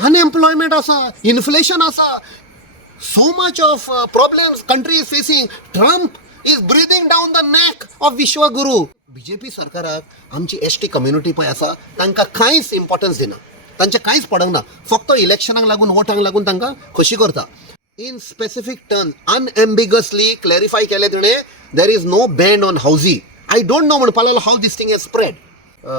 unemployment asa, inflation asa, so much of problems country is facing. Trump is breathing down the neck of Vishwaguru. BJP सरकाराक आमची ST community पळय आसा तांकां कांयच importance दिना, तांचें कांयच पडना, फक्त इलेक्शनाक लागून वोटांक लागून तांकां खोशी करता. In specific term unambiguously clarify केलें तिणें, there is no ban on housie. I don't know म्हणपाक लागलो how this thing has spread.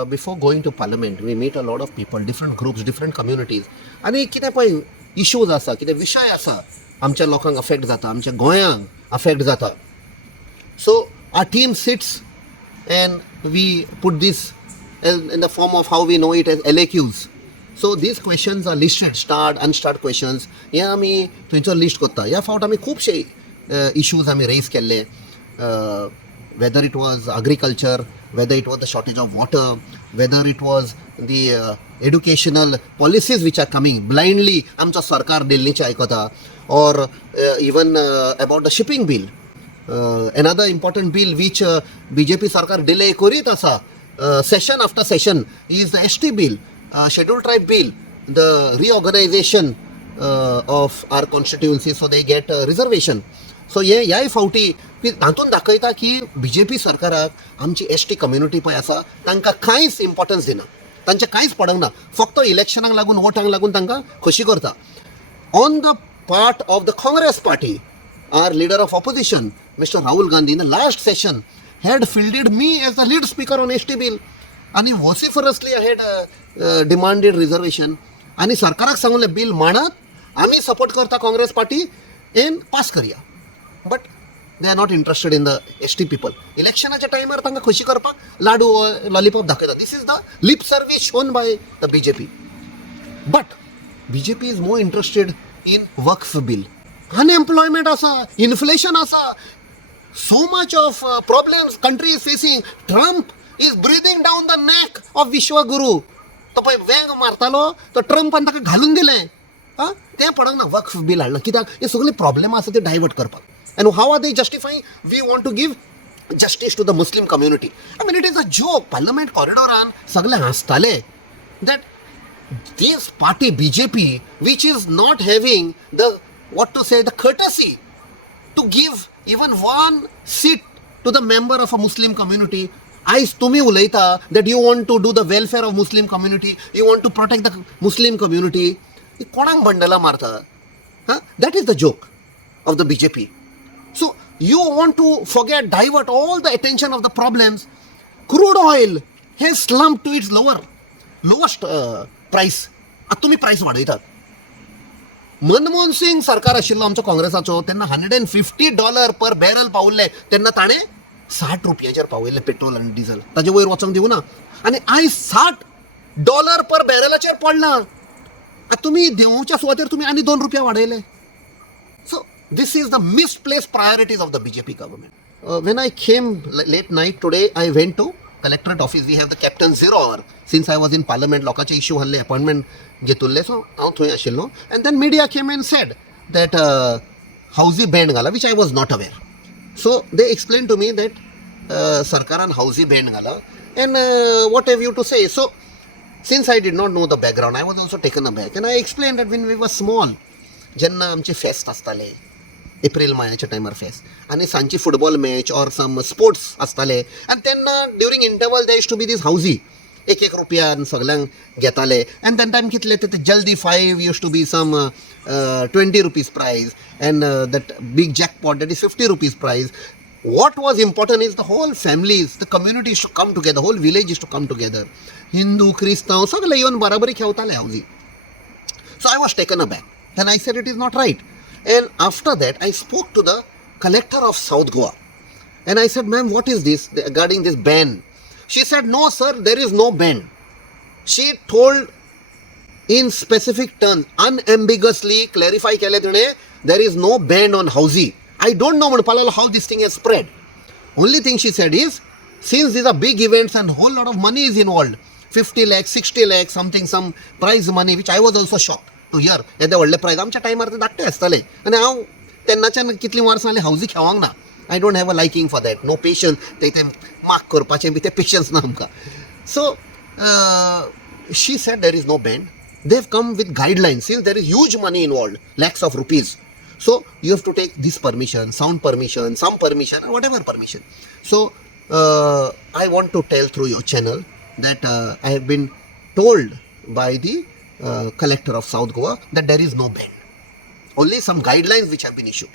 Before going to parliament we meet a lot of people, different groups, different communities, आनी कितें पळय issues आसा, कितें विशय आसा आमच्या लोकांक अफेक्ट जाता, आमच्या गोंयांक अफेक्ट जाता. So our team sits and we put this in the form of how we know it as LAQs. So these questions are listed, starred, unstarred questions. हे आमी थंयचो लिस्ट करता. ह्या फावट आमी खुबशे इश्यूज आमी रेज केल्ले, whether it was agriculture, whether it was the shortage of water, whether it was the educational policies which are coming blindly आमचो सरकार दिल्लीचे आयकता, or even about the shipping bill. Another important bill which BJP sarkar delay korit asa session after session is the ST bill, scheduled tribe bill, the reorganization of our constituency so they get reservation. So ह्याय फावटी हातून दाखयता की BJP सरकाराक आमची ST community पळय आसा तांकां कांयच इम्पॉर्टन्स दिना, तांचें कांयच पडना, फक्त इलेक्शनाक लागून वोटांक लागून तांकां खोशी करता. On the part of the Congress party, our leader of opposition, Mr. Rahul Gandhi, in the last session had fielded me as the lead speaker on ST bill, and he vociferously had demanded reservation. आणि सरकाराक सांगलें bill मांडात, आमी support करता Congress party इन पास करया. But they are not interested in the ST people. इलेक्शनाच्या टायमार तांकां खोशी करपाक लाडू लॉलीपॉप दाखयता. This is the lip service shown by the BJP. But BJP is more interested in वक्फ bill. Unemployment asa, inflation asa, so much of problems country is facing. Trump is breathing down the neck of Vishwaguru. तो पळय वेंग मारतालो तो ट्रम्पान ताका घालून दिलें. तें पडक ना, वक्फ बील हाडलां. कित्याक हे सगळी प्रॉब्लेम आसा ते डायवर्ट करपाक. And how are they justifying? We want to give justice to the Muslim community. I mean it is a joke. Parliament कॉरिडोरान सगळे हांसताले that this party BJP, which is not having the, what to say, the courtesy to give even one seat to the member of a Muslim community. As तुम्ही उलयता that you want to do the welfare of Muslim community, you want to protect the Muslim community, कोणाक बंडला मारता? That is the joke of the BJP. So you want to forget, divert all the attention of the problems. Crude oil has slumped to its lowest प्रायस. आतां तुमी प्रायस वाडयतात. मनमोहन सिंग सरकार आशिल्लो आमचो काँग्रेसाचो, तेन्ना $150 पर बॅरल पावल्ले, तेन्ना ताणें $60 पावयल्ले पेट्रोल आनी डिझल. ताचे वयर वचोंक दिवना. आनी आयज $60 पर बॅरलाचेर पडला. आतां तुमी देंवोवच्या सुवातेर तुमी आनी ₹2 वाडयले. सो this is the misplaced priorities of the BJP government. When I came late night today, I went to collectorate office. We have the captain 0 hour. Since I was in parliament, लोकांचे इश्यू हल्ले appointment घेतुल्ले, सो हांव थंय आशिल्लो. And then media came and said that housey band घाला, which I was not aware. So they explained to me that सरकारान housey band घाला, and what have you to say? So since I did not know the background, I was also taken aback, and I explained that when we were small, जेन्ना आमचे fest आसताले, April मायाच्या टायमार fest, आनी सांजची football match or some sports आसताले, आनी तेन्ना during interval they use to be this housie ₹1 सगळ्यांक घेताले. आनी तेन्ना टायम कितले ते जल्दी 5 use to be some ₹20 prize, and that big jackpot that is ₹50 prize. What was important is the whole families, the community is to come together, whole village is to come together. Hindu, Christian, सगळे येवन बराबरी खेवताले हावजी. So I was taken aback, and I said it is not right. And after that, I spoke to the collector of South Goa. And I said, ma'am, what is this regarding this ban? She said, no, sir, there is no ban. She told in specific terms, unambiguously, clarify केले तिणे, there is no ban on housey. I don't know how this thing has spread. Only thing she said is, since these are big events and whole lot of money is involved, 50 lakhs, 60 lakhs, something, some prize money, which I was also shocked to hear. येदे व्हडले prize आमच्या टायमार ते धाकटे आसताले, आनी हांव तेन्नाच्यान कितलीं वर्सां जालीं हावजी खेळोंक ना. I don't have a liking for that. No patience, ते मार्क करपाचें बी ते पेशन्स ना आमकां. So she said there is no ban. They've come with guidelines since there is huge money involved, lakhs of rupees. So you have to take this permission, sound permission, some permission, or whatever permission. So I want to tell through your channel that I have been told by the collector of South Goa that there is no ban. Only some guidelines which have been issued.